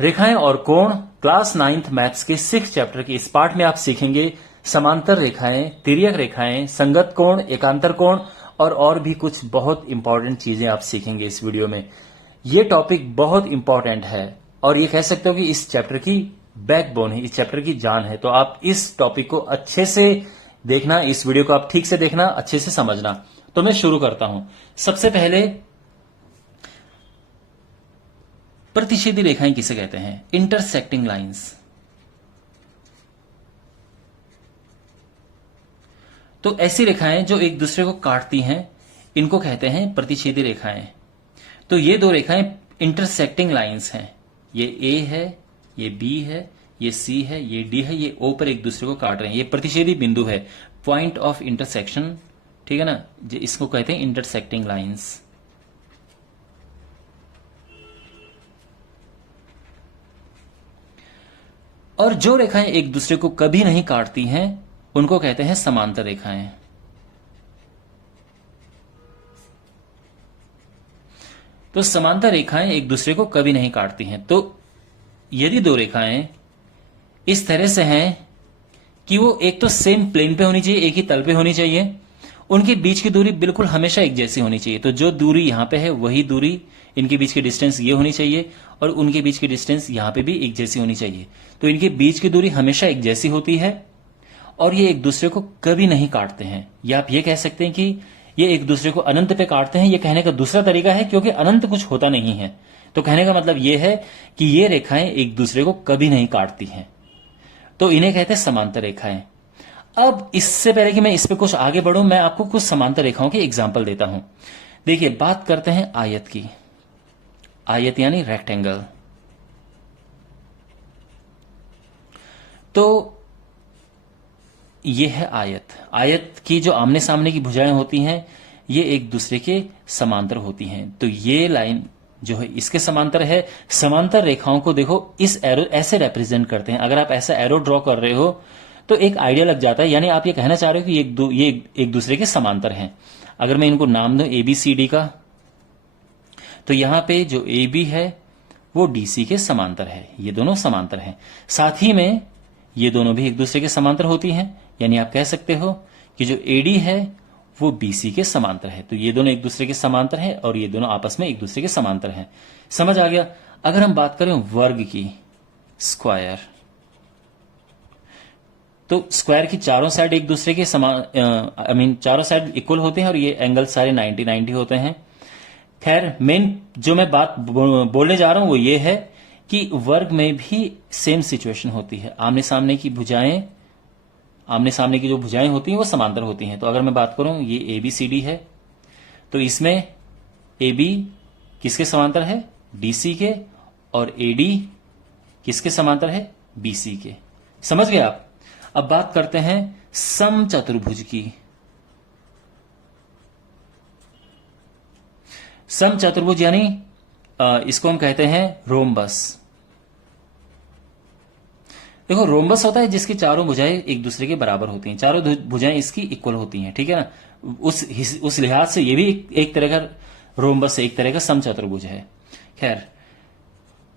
रेखाएं और कोण क्लास 9th मैथ्स के 6th चैप्टर के इस पार्ट में आप सीखेंगे समांतर रेखाएं, तिर्यक रेखाएं, संगत कोण, एकांतर कोण और भी कुछ बहुत इंपॉर्टेंट चीजें आप सीखेंगे इस वीडियो में। ये टॉपिक बहुत इंपॉर्टेंट है और ये कह सकते हो कि इस चैप्टर की बैकबोन है, इस चैप्टर की जान है। तो आप इस टॉपिक को अच्छे से देखना, इस वीडियो को आप ठीक से देखना, अच्छे से समझना। तो मैं शुरू करता हूं। सबसे पहले प्रतिच्छेदी रेखाएं किसे कहते हैं? Intersecting lines. तो ऐसी रेखाएं जो एक दूसरे को काटती हैं, इनको कहते हैं प्रतिच्छेदी रेखाएं। तो ये दो रेखाएं इंटरसेक्टिंग लाइंस हैं। ये ए है, ये बी है, ये सी है, ये डी है, ये ओ पर एक दूसरे को काट रहे हैं। ये प्रतिच्छेदी बिंदु है, पॉइंट ऑफ इंटरसेक्शन, ठीक है ना। इसको कहते हैं इंटरसेक्टिंग लाइंस। और जो रेखाएं एक दूसरे को कभी नहीं काटती हैं, उनको कहते हैं समांतर रेखाएं। तो समांतर रेखाएं एक दूसरे को कभी नहीं काटती हैं। तो यदि दो रेखाएं इस तरह से हैं कि वो एक तो सेम प्लेन पे होनी चाहिए, एक ही तल पे होनी चाहिए, उनके बीच की दूरी बिल्कुल हमेशा एक जैसी होनी चाहिए। तो जो दूरी यहां पे है वही दूरी, इनके बीच की डिस्टेंस ये होनी चाहिए और उनके बीच की डिस्टेंस यहां पे भी एक जैसी होनी चाहिए। तो इनके बीच की दूरी हमेशा एक जैसी होती है और ये एक दूसरे को कभी नहीं काटते हैं। या आप ये कह सकते हैं कि ये एक दूसरे को अनंत पे काटते हैं। ये कहने का दूसरा तरीका है, क्योंकि अनंत कुछ होता नहीं है। तो कहने का मतलब ये है कि ये रेखाएं एक दूसरे को कभी नहीं काटती हैं। तो इन्हें कहते हैं समांतर रेखाएं। अब इससे पहले कि मैं इस पे कुछ आगे बढ़ूं, मैं आपको कुछ समांतर रेखाओं के एग्जाम्पल देता हूं। देखिए, बात करते हैं आयत की। आयत यानी रेक्टेंगल। तो ये है आयत। आयत की जो आमने सामने की भुजाएं होती हैं, ये एक दूसरे के समांतर होती हैं। तो ये लाइन जो है इसके समांतर है। समांतर रेखाओं को देखो इस एरो ऐसे रिप्रेजेंट करते हैं। अगर आप ऐसा एरो ड्रॉ कर रहे हो तो एक आइडिया लग जाता है, यानी आप ये कहना चाह रहे हो कि ये एक दूसरे के समांतर हैं। अगर मैं इनको नाम दूं ए बी सी डी का, तो यहां पे जो ए बी है वो डी सी के समांतर है। ये दोनों समांतर हैं। साथ ही में ये दोनों भी एक दूसरे के समांतर होती हैं। यानी आप कह सकते हो कि जो ए डी है वो बी सी के समांतर है। तो ये दोनों एक दूसरे के समांतर हैं और ये दोनों आपस में एक दूसरे के समांतर हैं। समझ आ गया? अगर हम बात करें वर्ग की, स्क्वायर, तो स्क्वायर की चारों साइड एक दूसरे के समान, चारों साइड इक्वल होते हैं और ये एंगल सारे 90-90 होते हैं। खैर, मेन जो मैं बात बोलने जा रहा हूं वो ये है कि वर्ग में भी सेम सिचुएशन होती है। आमने सामने की जो भुजाएं होती हैं वो समांतर होती हैं। तो अगर मैं बात करूं, ये ए बी सी डी है, तो इसमें ए बी किसके समांतर है? डी सी के। और ए डी किसके समांतर है? बी सी के। समझ गए आप? अब बात करते हैं समचतुर्भुज की। समचतुर्भुज यानी इसको हम कहते हैं रोम्बस। देखो, रोम्बस होता है जिसकी चारों भुजाएं एक दूसरे के बराबर होती हैं, चारों भुजाएं इसकी इक्वल होती हैं, ठीक है ना। उस लिहाज से ये भी एक तरह का रोम्बस है, एक तरह का समचतुर्भुज है। खैर,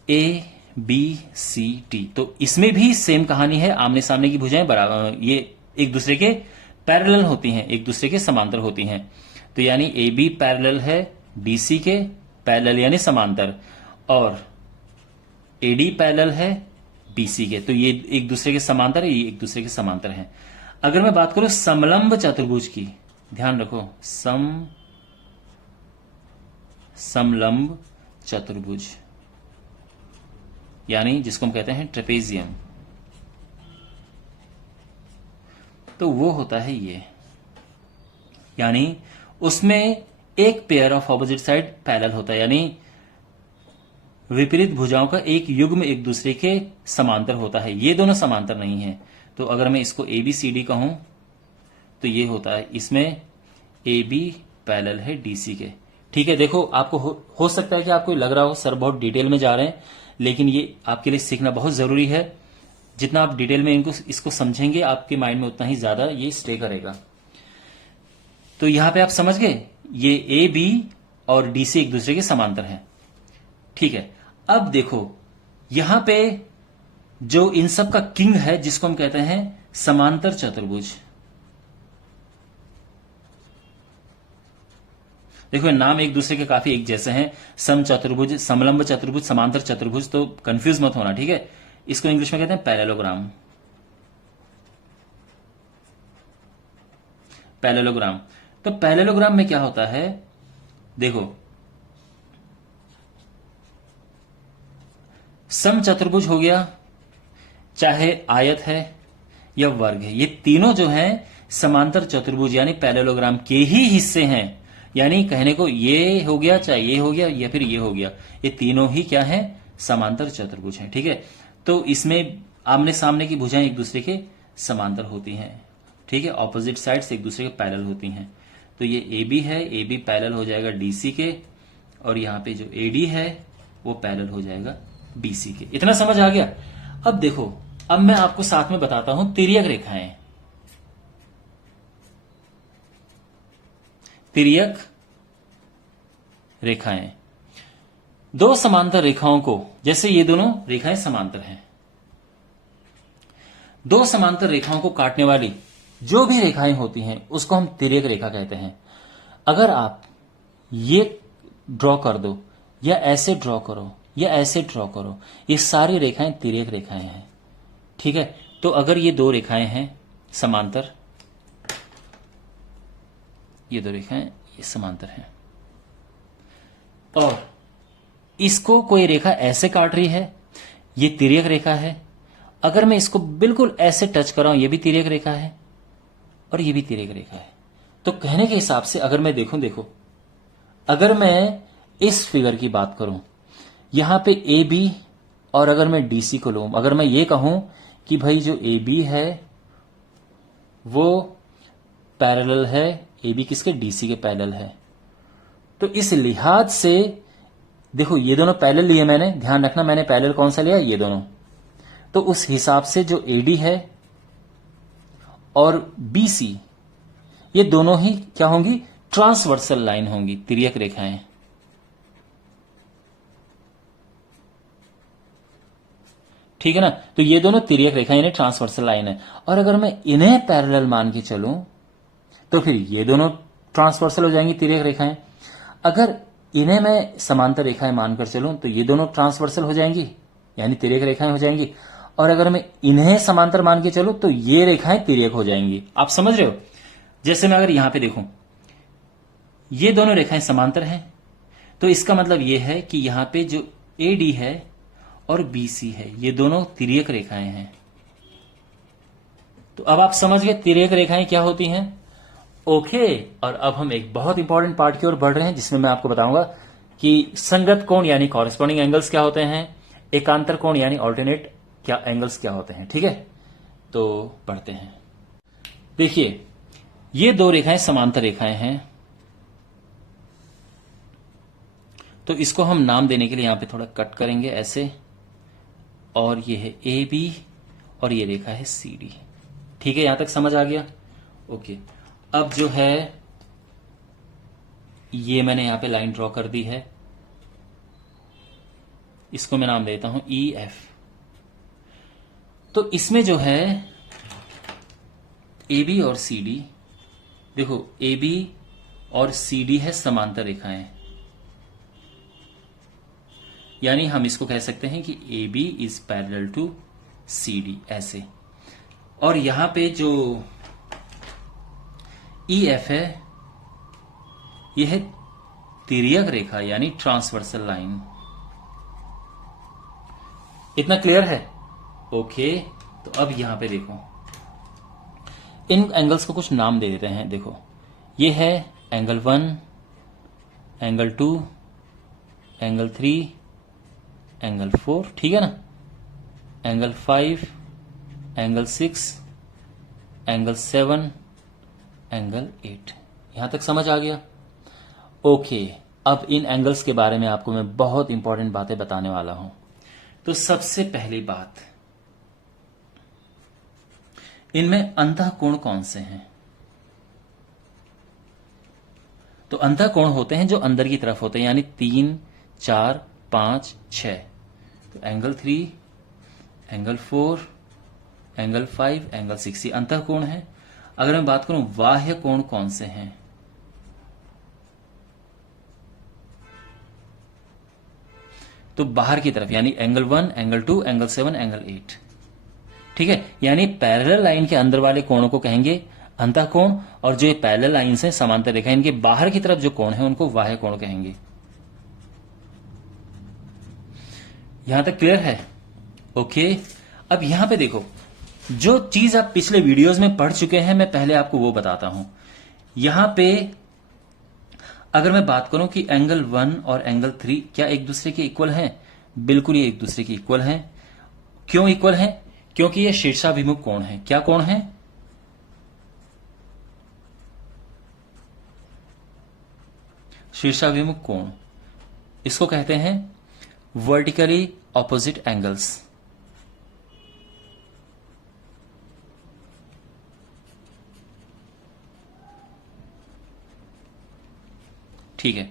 ए बी सी टी, तो इसमें भी सेम कहानी है। आमने सामने की भुजाएं बराबर, ये एक दूसरे के पैरेलल होती हैं, एक दूसरे के समांतर होती हैं। तो यानी ए बी पैरेलल है डी सी के, पैरेलल यानी समांतर, और ए डी पैरेलल है बीसी के। तो ये एक दूसरे के समांतर है, ये एक दूसरे के समांतर हैं। अगर मैं बात करूं समलंब चतुर्भुज की, ध्यान रखो, समलंब चतुर्भुज यानी जिसको हम कहते हैं ट्रेपेजियम, तो वो होता है ये। यानी उसमें एक pair of opposite side parallel होता है, यानी विपरीत भुजाओं का एक युग्म एक दूसरे के समांतर होता है। ये दोनों समांतर नहीं है। तो अगर मैं इसको ए बी सी डी कहूं तो ये होता है, इसमें ए बी पैरेलल है डी सी के। ठीक है, देखो, आपको हो सकता है कि आपको लग रहा हो सर बहुत डिटेल में जा रहे हैं, लेकिन ये आपके लिए सीखना बहुत जरूरी है। जितना आप डिटेल में इसको समझेंगे, आपके माइंड में उतना ही ज्यादा ये स्टे करेगा। तो यहां पे आप समझ गए, ये ए बी और डी सी एक दूसरे के समांतर हैं। ठीक है, अब देखो, यहां पे जो इन सब का किंग है, जिसको हम कहते हैं समांतर चतुर्भुज। देखो नाम एक दूसरे के काफी एक जैसे हैं, सम चतुर्भुज, समलंब चतुर्भुज, समांतर चतुर्भुज, तो कंफ्यूज मत होना, ठीक है। इसको इंग्लिश में कहते हैं पैरेललोग्राम। पैरेललोग्राम। तो पैरेललोग्राम में क्या होता है, देखो सम चतुर्भुज हो गया, चाहे आयत है या वर्ग है, ये तीनों जो हैं समांतर चतुर्भुज यानी पैरेललोग्राम के ही हिस्से हैं। यानी कहने को ये हो गया, चाहे ये हो गया या फिर ये हो गया, ये तीनों ही क्या है, समांतर चतुर्भुज हैं, ठीक है। तो इसमें आमने सामने की भुजाएं एक दूसरे के समांतर होती हैं, ठीक है, ऑपोजिट साइड्स एक दूसरे के पैरेलल होती हैं। तो ये ए बी है, ए बी पैरेलल हो जाएगा डीसी के, और यहां पे जो एडी है वो पैरेलल हो जाएगा बीसी के। इतना समझ आ गया। अब देखो, अब मैं आपको साथ में बताता हूं तिर्यक रेखाएं। तिर्यक रेखाएं, दो समांतर रेखाओं को, जैसे ये दोनों रेखाएं समांतर हैं, दो समांतर रेखाओं को काटने वाली जो भी रेखाएं होती हैं उसको हम तिर्यक रेखा कहते हैं। अगर आप ये ड्रॉ कर दो, या ऐसे ड्रॉ करो, या ऐसे ड्रॉ करो, ये सारी रेखाएं तिर्यक रेखाएं हैं, ठीक है। तो अगर ये दो रेखाएं हैं समांतर, ये दो रेखाएं ये समांतर हैं, और इसको कोई रेखा ऐसे काट रही है, ये तिर्यक रेखा है। अगर मैं इसको बिल्कुल ऐसे टच कर रहा हूं, ये भी तिर्यक रेखा है और ये भी तिर्यक रेखा है। तो कहने के हिसाब से अगर मैं देखो, अगर मैं इस फिगर की बात करूं, यहां पे ए बी, और अगर मैं डीसी को लूं, अगर मैं ये कहूं कि भाई जो ए बी है वो पैरेलल है, ए बी किसके, डीसी के पैरेलल है, तो इस लिहाज से देखो ये दोनों पैरेलल लिए मैंने, ध्यान रखना मैंने पैरेलल कौन सा लिया, ये दोनों। तो उस हिसाब से जो एडी है और बीसी, ये दोनों ही क्या होंगी, ट्रांसवर्सल लाइन होंगी, तिर्यक रेखाएं। ठीक है ना। तो ये दोनों तिर्यक रेखाएं यानी ट्रांसवर्सल लाइन है। और अगर मैं इन्हें पैरेलल मान के चलूं तो फिर ये दोनों ट्रांसवर्सल हो जाएंगी, तिर्यक रेखाएं। अगर इन्हें मैं समांतर रेखाएं मानकर चलूं तो ये दोनों ट्रांसवर्सल हो जाएंगी यानी तिर्यक रेखाएं हो जाएंगी। और अगर मैं इन्हें समांतर मान के चलूं तो ये रेखाएं तिर्यक हो जाएंगी। आप समझ रहे हो। जैसे मैं अगर यहां पे देखूं, ये दोनों रेखाएं समांतर हैं, तो इसका मतलब ये है कि यहां पे जो एडी है और बीसी है, ये दोनों तिर्यक रेखाएं हैं। तो अब आप समझ गए तिर्यक रेखाएं क्या होती हैं। ओके। और अब हम एक बहुत इंपॉर्टेंट पार्ट की ओर बढ़ रहे हैं, जिसमें मैं आपको बताऊंगा कि संगत कोण यानी कॉरेस्पॉन्डिंग एंगल्स क्या होते हैं, एकांतर कोण यानी ऑल्टरनेट क्या एंगल्स क्या होते हैं। ठीक है, तो पढ़ते हैं। देखिए, ये दो रेखाएं समांतर रेखाएं हैं, तो इसको हम नाम देने के लिए यहां पे थोड़ा कट करेंगे ऐसे, और ये है ए बी और ये रेखा है सी डी। ठीक है, यहां तक समझ आ गया। ओके। अब जो है ये मैंने यहां पे लाइन ड्रॉ कर दी है, इसको मैं नाम देता हूं ई एफ। तो इसमें जो है ए बी और सी डी, देखो ए बी और सी डी है समांतर रेखाएं, यानी हम इसको कह सकते हैं कि A B is parallel to C D ऐसे। और यहां पे जो ई एफ है, यह है तिर्यक रेखा यानी ट्रांसवर्सल लाइन। इतना क्लियर है। ओके। तो अब यहां पे देखो, इन एंगल्स को कुछ नाम दे देते हैं। देखो, ये है एंगल 1, एंगल 2, एंगल 3, एंगल 4, ठीक है ना, एंगल 5, एंगल 6, एंगल 7, एंगल 8। यहां तक समझ आ गया। ओके। अब इन एंगल्स के बारे में आपको मैं बहुत इंपॉर्टेंट बातें बताने वाला हूं। तो सबसे पहली बात, इनमें अंतःकोण कौन से हैं। तो अंतःकोण होते हैं जो अंदर की तरफ होते हैं, यानी 3, 4, 5, 6 तो एंगल 3, एंगल 4, एंगल 5, एंगल 6 ये अंतः कोण है। अगर मैं बात करूं बाह्य कोण कौन से हैं, तो बाहर की तरफ यानी एंगल 1, एंगल 2, एंगल 7, एंगल 8। ठीक है, यानी पैरेलल लाइन के अंदर वाले कोणों को कहेंगे अंतः कोण, और जो ये पैरेलल लाइन है समांतर रेखा इनके बाहर की तरफ जो कोण है उनको बाह्य कोण कहेंगे। यहां तक क्लियर है? ओके। अब यहां पे देखो, जो चीज आप पिछले वीडियोस में पढ़ चुके हैं मैं पहले आपको वो बताता हूं। यहां पे अगर मैं बात करूं कि एंगल 1 और एंगल 3 क्या एक दूसरे के इक्वल हैं? बिल्कुल ये एक दूसरे के इक्वल हैं। क्यों इक्वल हैं? क्योंकि ये शीर्षाभिमुख कोण है। क्या कोण है? शीर्षाभिमुख कोण। इसको कहते हैं वर्टिकली ऑपोजिट एंगल्स। ठीक है,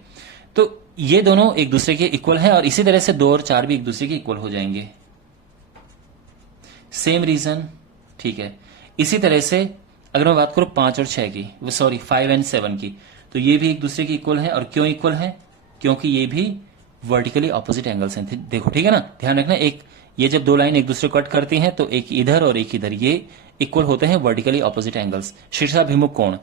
तो ये दोनों एक दूसरे के इक्वल हैं और इसी तरह से 2 और 4 भी एक दूसरे के इक्वल हो जाएंगे। Same reason. ठीक है, इसी तरह से अगर मैं बात करूं 5 और 6 की, सॉरी 5 एंड 7 की, तो ये भी एक दूसरे के इक्वल हैं। और क्यों इक्वल हैं? क्योंकि ये भी वर्टिकली ऑपोजिट एंगल्स हैं। देखो, ठीक है ना, ध्यान रखना, एक ये जब दो लाइन एक दूसरे को कट करती हैं तो एक इधर और एक इधर, ये इक्वल होते हैं वर्टिकली ऑपोजिट एंगल्स, शीर्षाभिमुख कोण।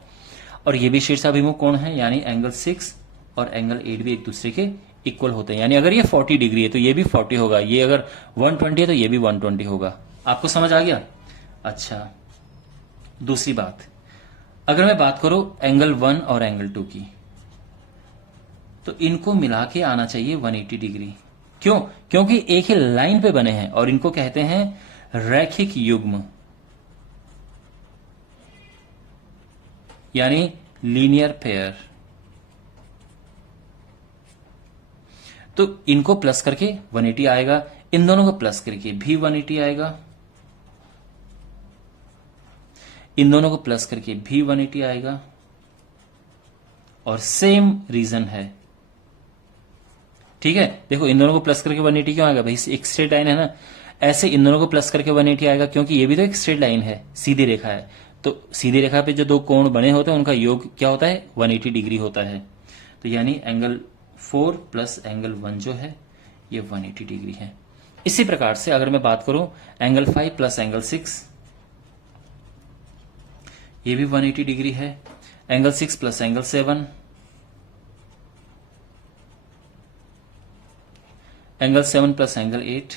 और ये भी शीर्षाभिमुख कोण है, यानी एंगल 6 और एंगल 8 भी एक दूसरे के इक्वल होते हैं। यानी अगर ये 40 डिग्री है तो ये भी 40 होगा, ये अगर 120 है तो ये भी 120 होगा। आपको समझ आ गया? अच्छा, दूसरी बात, अगर मैं बात करूं एंगल 1 और एंगल 2 की, तो इनको मिला के आना चाहिए 180 डिग्री। क्यों? क्योंकि एक ही लाइन पे बने हैं और इनको कहते हैं रैखिक युग्म, यानी लीनियर पेयर। तो इनको प्लस करके 180 आएगा, इन दोनों को प्लस करके भी 180 आएगा, इन दोनों को प्लस करके भी 180 आएगा। और सेम रीजन है। ठीक है, देखो इन दोनों को प्लस करके 180 क्यों आएगा भाई? एक स्ट्रेट लाइन है ना, ऐसे इन दोनों को प्लस करके 180 आएगा क्योंकि ये भी तो एक स्ट्रेट लाइन है, सीधी रेखा है। तो सीधी रेखा पे जो दो कोण बने होते हैं उनका योग क्या होता है? 180 डिग्री होता है। तो यानी एंगल 4 प्लस एंगल 1 जो है ये 180 डिग्री है। इसी प्रकार से अगर मैं बात करूं एंगल 5 प्लस एंगल 6, ये भी 180 डिग्री है। Angle 6 plus angle 7, angle 7 plus angle 8,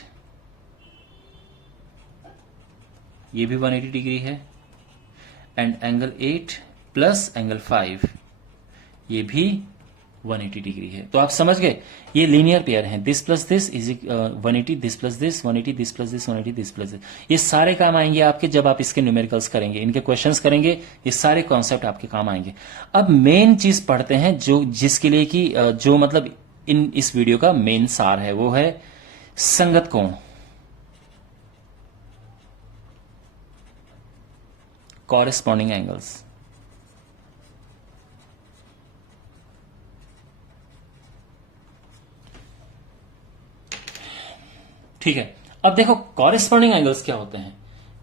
ये भी 180 डिग्री है। एंड एंगल 8 प्लस एंगल 5, ये भी 180 डिग्री है। तो आप समझ गए, ये लीनियर पेयर हैं। This plus this is 180, this plus this 180, this plus this 180, this plus this. ये सारे काम आएंगे आपके जब आप इसके न्यूमेरिकल्स करेंगे, इनके क्वेश्चंस करेंगे, ये सारे कॉन्सेप्ट आपके काम आएंगे। अब मेन चीज पढ़ते हैं जो जिसके लिए कि जो मतलब इस वीडियो का मेन सार है, वो है संगत कोण, कॉरेस्पॉन्डिंग एंगल्स। ठीक है, अब देखो कॉरेस्पॉन्डिंग एंगल्स क्या होते हैं।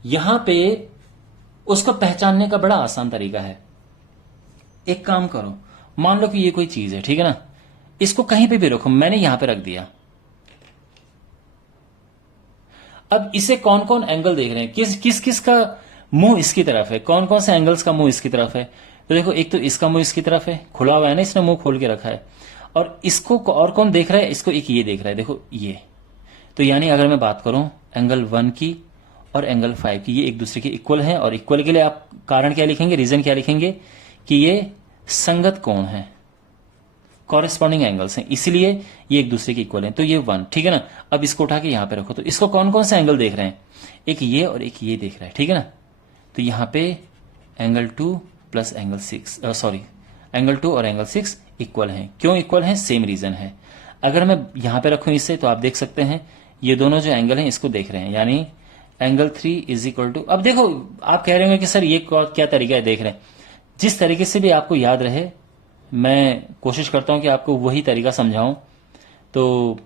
यहां पे उसको पहचानने का बड़ा आसान तरीका है। एक काम करो, मान लो कि ये कोई चीज है, ठीक है ना, इसको कहीं पे भी रखो, मैंने यहां पे रख दिया। अब इसे कौन कौन एंगल देख रहे हैं, किस किस का मुंह इसकी तरफ है, कौन कौन से एंगल्स का मुंह इसकी तरफ है? तो देखो, एक तो इसका मुंह इसकी तरफ है, खुला हुआ है ना, इसने मुंह खोल के रखा है। और इसको और कौन देख रहा है? इसको एक ये देख रहा है, देखो ये। तो यानी अगर मैं बात करूं एंगल 1 की और एंगल 5 की, ये एक दूसरे के इक्वल हैं। और इक्वल के लिए आप कारण क्या लिखेंगे, रीजन क्या लिखेंगे? कि ये संगत कोण है, कॉरेस्पॉन्डिंग एंगल्स हैं, इसलिए ये एक दूसरे के इक्वल हैं। तो ये 1, ठीक है ना। अब इसको उठा के यहां पे रखो, तो इसको कौन कौन से एंगल देख रहे हैं? एक ये और एक ये देख रहा है, ठीक है ना। तो यहां पे angle 2 plus angle 6, sorry angle 2 और एंगल 6 इक्वल हैं। क्यों इक्वल हैं? सेम रीजन है। अगर मैं यहां पे रखूं इससे, तो आप देख सकते हैं ये दोनों जो एंगल हैं इसको देख रहे हैं, यानी एंगल 3 इज इक्वल टू। अब देखो, आप कह रहे होंगे कि सर ये क्या तरीका है देख रहे हैं। जिस तरीके से भी आपको याद रहे, मैं कोशिश करता हूं कि आपको वही तरीका समझाऊं। तो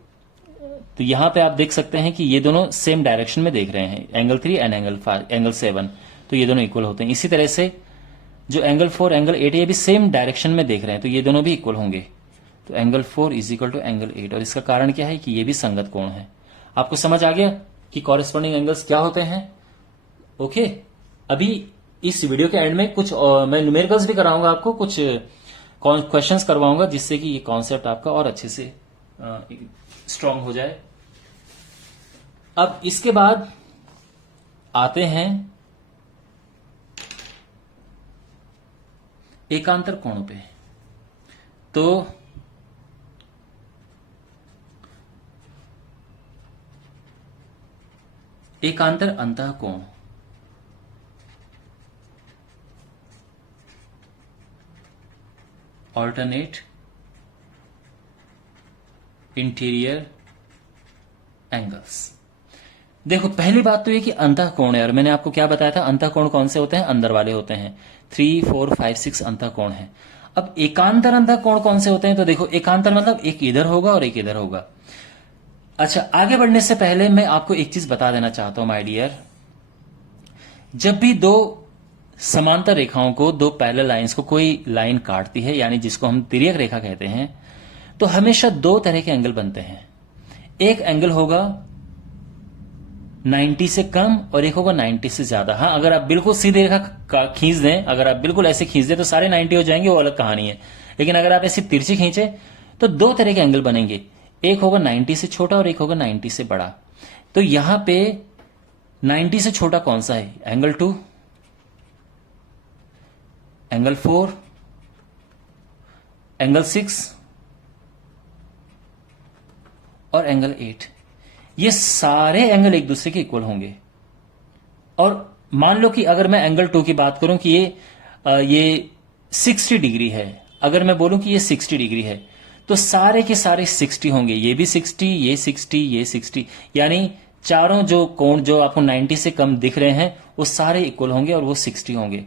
तो यहां पे आप देख सकते हैं कि ये दोनों सेम डायरेक्शन में देख रहे हैं, एंगल 3 एंड एंगल 5, एंगल 7, तो ये दोनों इक्वल होते हैं। इसी तरह से जो एंगल 4 एंगल 8 ये भी सेम डायरेक्शन में देख रहे हैं, तो ये दोनों भी इक्वल होंगे। तो angle 4 is equal to angle 8, और इसका कारण क्या है कि ये भी संगत कोण है। आपको समझ आ गया कि कॉरेस्पॉन्डिंग एंगल्स क्या होते हैं। ओके, अभी इस वीडियो के एंड में कुछ मैं न्यूमेरिकल्स भी कराऊंगा, आपको कुछ क्वेश्चंस करवाऊंगा, जिससे कि ये कॉन्सेप्ट आपका और अच्छे से स्ट्रांग हो जाए। अब इसके बाद आते हैं एकांतर कोणों पे। तो एकांतर अंतः कोण, ऑल्टरनेट इंटीरियर एंगल्स। देखो, पहली बात तो ये कि अंतः कोण है, और मैंने आपको क्या बताया था, अंतः कोण कौन से होते हैं, अंदर वाले होते हैं। 3, 4, 5, 6 अंतः कोण है। अब एकांतर अंतः कोण कौन से होते हैं, तो देखो एकांतर मतलब एक इधर होगा और एक इधर होगा। अच्छा, आगे बढ़ने से पहले मैं आपको एक चीज बता देना चाहता हूं माय डियर, जब भी दो समांतर रेखाओं को, दो पैरेलल लाइंस को कोई लाइन काटती है, यानी जिसको हम तिर्यक रेखा कहते हैं, तो हमेशा दो तरह के एंगल बनते हैं। एक एंगल होगा 90 से कम और एक होगा 90 से ज्यादा। हाँ, अगर आप बिल्कुल सीधी रेखा खींच दें, अगर आप बिल्कुल ऐसे खींच दें तो सारे 90 हो जाएंगे, वो अलग कहानी है। लेकिन अगर आप ऐसे तिरछी खींचे तो दो तरह के एंगल बनेंगे, एक होगा 90 से छोटा और एक होगा 90 से बड़ा। तो यहां पे 90 से छोटा कौन सा है, एंगल 2, एंगल 4, एंगल 6 और एंगल 8। ये सारे एंगल एक दूसरे के इक्वल होंगे। और मान लो कि अगर मैं एंगल 2 की बात करूं कि ये 60 डिग्री है, अगर मैं बोलूं कि ये 60 डिग्री है, तो सारे के सारे 60 होंगे। ये भी 60, ये 60, ये 60, यानी चारों जो कोण जो आपको 90 से कम दिख रहे हैं वो सारे इक्वल होंगे और वो 60 होंगे।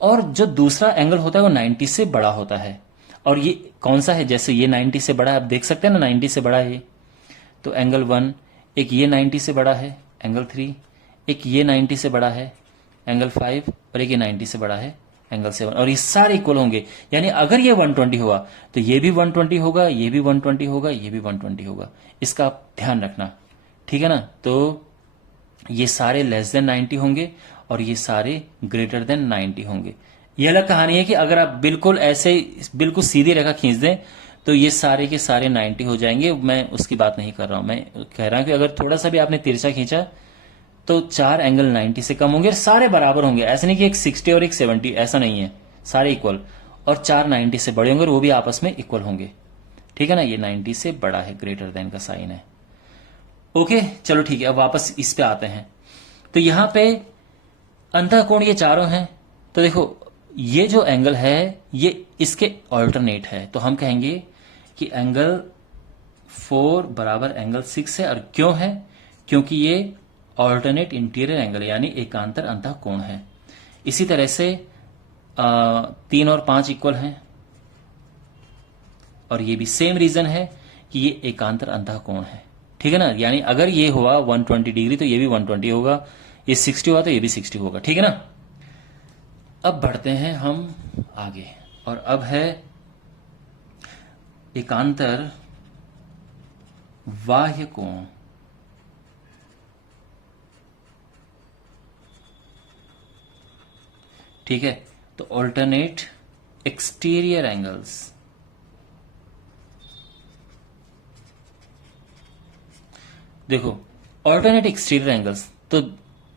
और जो दूसरा एंगल होता है वो 90 से बड़ा होता है। और ये कौन सा है, जैसे ये 90 से बड़ा है, आप देख सकते हैं ना 90 से बड़ा है ये, तो एंगल 1, एक ये 90 से बड़ा है एंगल 3, एक ये 90 से बड़ा है एंगल 5, और एक ये 90 से बड़ा है एंगल 7, और ये सारे इक्वल होंगे। यानी अगर ये 120 हुआ तो ये भी 120 होगा, ये भी 120 होगा, ये भी 120 होगा। इसका आप ध्यान रखना, ठीक है ना। तो ये सारे लेस देन 90 होंगे और ये सारे ग्रेटर देन 90 होंगे। ये अलग कहानी है कि अगर आप बिल्कुल ऐसे बिल्कुल सीधी रेखा खींच दें तो ये सारे के सारे 90 हो जाएंगे। मैं उसकी बात नहीं कर रहा हूं, मैं कह रहा हूं कि अगर थोड़ा सा भी आपने तिरछा खींचा तो चार एंगल 90 से कम होंगे, सारे बराबर होंगे। ऐसा नहीं कि एक 60 और एक 70, ऐसा नहीं है, सारे इक्वल। और चार 90 से बड़े होंगे और वो भी आपस में इक्वल होंगे, ठीक है ना। ये 90 से बड़ा है, ग्रेटर देन का साइन है। ओके, चलो ठीक है, अब वापस इस पे आते हैं। तो यहां पे अंतःकोण ये चारों हैं। तो देखो, ये जो एंगल है ये इसके ऑल्टरनेट है, तो हम कहेंगे कि एंगल 4 बराबर एंगल 6 है। और क्यों है, क्योंकि ये ऑल्टरनेट इंटीरियर एंगल है, यानी एकांतर अंतःकोण है। इसी तरह से 3 और 5 इक्वल हैं, और ये भी सेम रीजन है कि ये एकांतर अंतःकोण है, ठीक है ना। यानी अगर ये हुआ 120 डिग्री तो ये भी 120 होगा, ये 60 हुआ तो ये भी 60 होगा, ठीक है ना। अब बढ़ते हैं हम आगे, और अब है एकांतर बाह्य कोण। ठीक है, तो ऑल्टरनेट एक्सटीरियर एंगल्स। देखो, ऑल्टरनेट एक्सटीरियर एंगल्स, तो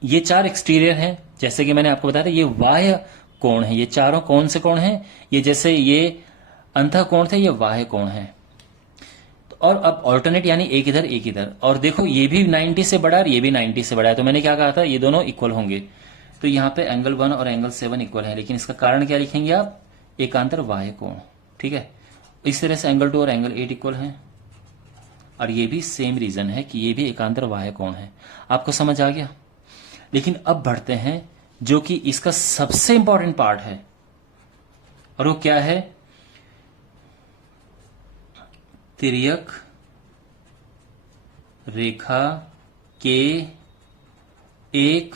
ये चार एक्सटीरियर हैं, जैसे कि मैंने आपको बताया था। ये बाह्य कोण है, ये चारों कौन से कोण हैं, ये जैसे ये अंतः कोण थे, ये बाह्य कोण है। तो और अब ऑल्टरनेट यानी एक इधर एक इधर। और देखो, ये भी 90 से बड़ा और ये भी 90 से बड़ा है, तो मैंने क्या कहा था, ये दोनों इक्वल होंगे। तो यहाँ पे एंगल 1 और एंगल 7 इक्वल है, लेकिन इसका कारण क्या लिखेंगे आप, एकांतर बाह्य कोण, ठीक है। इस तरह से एंगल 2 और एंगल 8 इक्वल हैं, और ये भी सेम रीजन है कि ये भी एकांतर बाह्य कोण है। आपको समझ आ गया। लेकिन अब बढ़ते हैं जो कि इसका सबसे इंपॉर्टेंट पार्ट है, और वो क्या है, तिर्यक रेखा के एक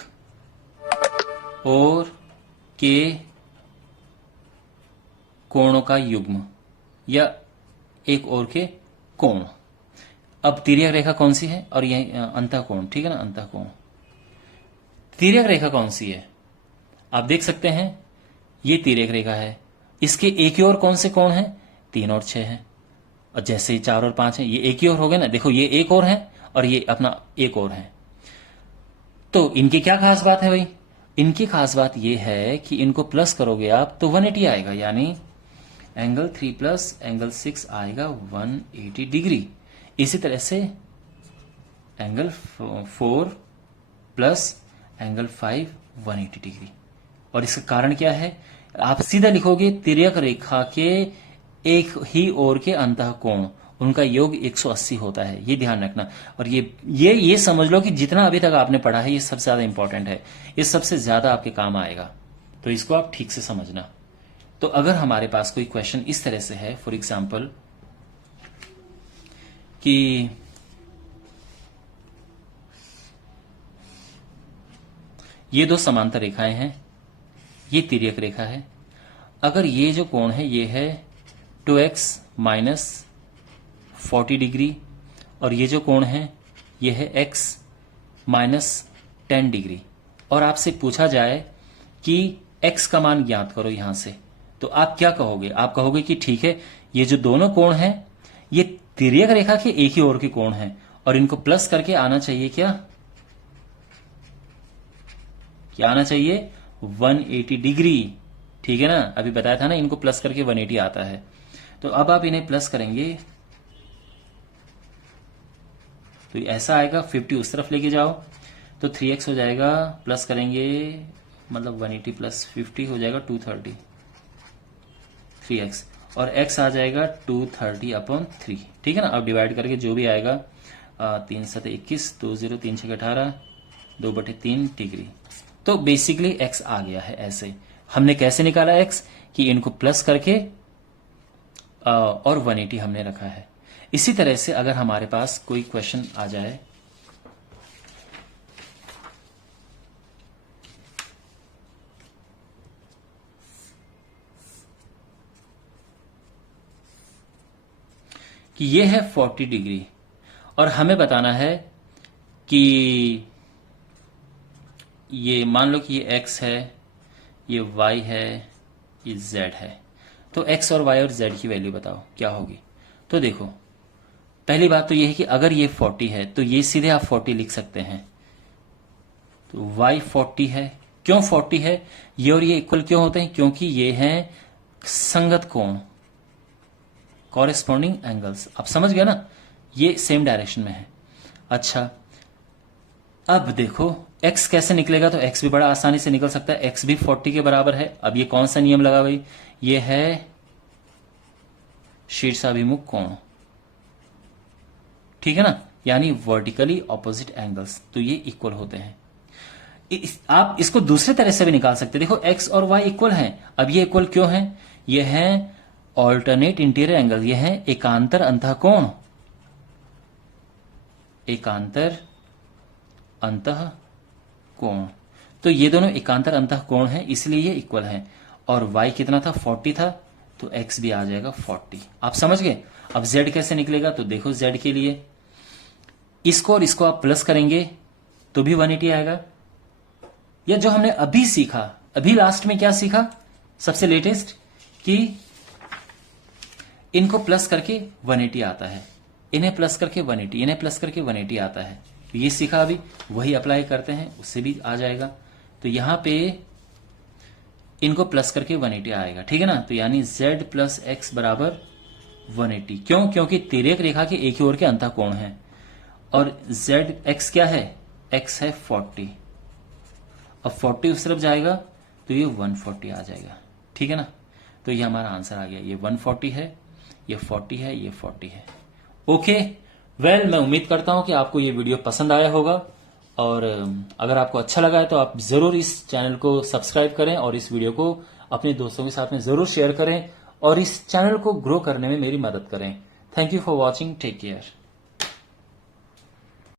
और के कोणों का युग्म या एक और के कोण। अब तिर्यक रेखा कौन सी है और यह अंतःकोण, ठीक है ना, अंतःकोण। तिर्यक रेखा कौन सी है आप देख सकते हैं, ये तिर्यक रेखा है, इसके एक ही और कौन से कोण हैं, 3 और 6 हैं, और जैसे 4 और 5 है, ये एक ही और हो गए ना, देखो ये एक और है और ये अपना एक और है। तो इनकी क्या खास बात है भाई, इनकी खास बात ये है कि इनको प्लस करोगे आप तो 180 आएगा, यानी एंगल 3 प्लस एंगल 6 आएगा 180 डिग्री। इसी तरह से एंगल 4 प्लस एंगल 5 180 डिग्री। और इसका कारण क्या है, आप सीधा लिखोगे तिर्यक रेखा के एक ही ओर के अंतःकोण उनका योग 180 होता है, ये ध्यान रखना। और ये समझ लो कि जितना अभी तक आपने पढ़ा है ये सबसे ज्यादा इंपॉर्टेंट है, ये सबसे ज्यादा आपके काम आएगा, तो इसको आप ठीक से समझना। तो अगर हमारे पास कोई क्वेश्चन इस तरह से है, फॉर एग्जाम्पल कि ये दो समांतर रेखाएं हैं, ये तिर्यक रेखा है, अगर ये जो कोण है ये है 2x माइनस 40 डिग्री और ये जो कोण है ये है x माइनस 10 डिग्री, और आपसे पूछा जाए कि x का मान ज्ञात करो यहां से, तो आप क्या कहोगे, आप कहोगे कि ठीक है ये जो दोनों कोण हैं ये तिर्यक रेखा के एक ही ओर के कोण हैं और इनको प्लस करके आना चाहिए क्या आना चाहिए 180 डिग्री, ठीक है ना, अभी बताया था ना इनको प्लस करके 180 आता है। तो अब आप इन्हें प्लस करेंगे तो ऐसा आएगा, 50 उस तरफ लेके जाओ तो 3x हो जाएगा, प्लस करेंगे मतलब 180 प्लस 50 हो जाएगा 230 3x, और x आ जाएगा 230/3, ठीक है ना। अब डिवाइड करके जो भी आएगा 3 7 21 2 0 3 6 18 2/3 डिग्री। तो बेसिकली x आ गया है। ऐसे हमने कैसे निकाला x कि इनको प्लस करके और 180 हमने रखा है। इसी तरह से अगर हमारे पास कोई क्वेश्चन आ जाए कि ये है 40 डिग्री और हमें बताना है कि ये मान लो कि ये x है, ये y है, ये z है, तो x और y और z की वैल्यू बताओ क्या होगी। तो देखो पहली बात तो ये है कि अगर ये 40 है तो ये सीधे आप 40 लिख सकते हैं, तो y 40 है। क्यों 40 है, ये और ये इक्वल क्यों होते हैं, क्योंकि ये हैं संगत कोण, कॉरेस्पॉन्डिंग एंगल्स। आप समझ गया ना, ये सेम डायरेक्शन में है। अच्छा अब देखो x कैसे निकलेगा, तो x भी बड़ा आसानी से निकल सकता है, x भी 40 के बराबर है। अब ये कौन सा नियम लगा भाई, ये है शीर्षाभिमुख कोण, ठीक है ना, यानी वर्टिकली ऑपोजिट एंगल्स, तो ये इक्वल होते हैं। आप इसको दूसरे तरह से भी निकाल सकते हैं, देखो x और y इक्वल हैं। अब ये इक्वल क्यों हैं, ये हैं ऑल्टरनेट इंटीरियर एंगल, ये हैं एकांतर अंतःकोण, एकांतर अंतःकोण। तो ये दोनों एकांतर अंतःकोण हैं इसलिए ये इक्वल हैं। और y कितना था, 40 था, तो x भी आ जाएगा 40। आप समझ गए। अब z कैसे निकलेगा, तो देखो z के लिए इसको और इसको आप प्लस करेंगे तो भी 180 आएगा। या जो हमने अभी सीखा, अभी लास्ट में क्या सीखा सबसे लेटेस्ट, कि इनको प्लस करके 180 आता है, इन्हें प्लस करके 180, इन्हें प्लस करके 180 आता है। तो ये सीखा अभी, वही अप्लाई करते हैं, उससे भी आ जाएगा। तो यहां पे इनको प्लस करके 180 आएगा, ठीक है ना। तो यानी z प्लस एक्स बराबर 180। क्यों, क्योंकि तिर्यक रेखा के एक ही ओर के अंतःकोण है। और z x क्या है, x है 40, अब 40 उस तरफ जाएगा तो ये 140 आ जाएगा, ठीक है ना। तो ये हमारा आंसर आ गया, ये 140 है, ये 40 है, ये 40 है। ओके वेल, मैं उम्मीद करता हूं कि आपको ये वीडियो पसंद आया होगा, और अगर आपको अच्छा लगा है तो आप जरूर इस चैनल को सब्सक्राइब करें और इस वीडियो को अपने दोस्तों के साथ में जरूर शेयर करें और इस चैनल को ग्रो करने में मेरी मदद करें। Thank you for watching, take care.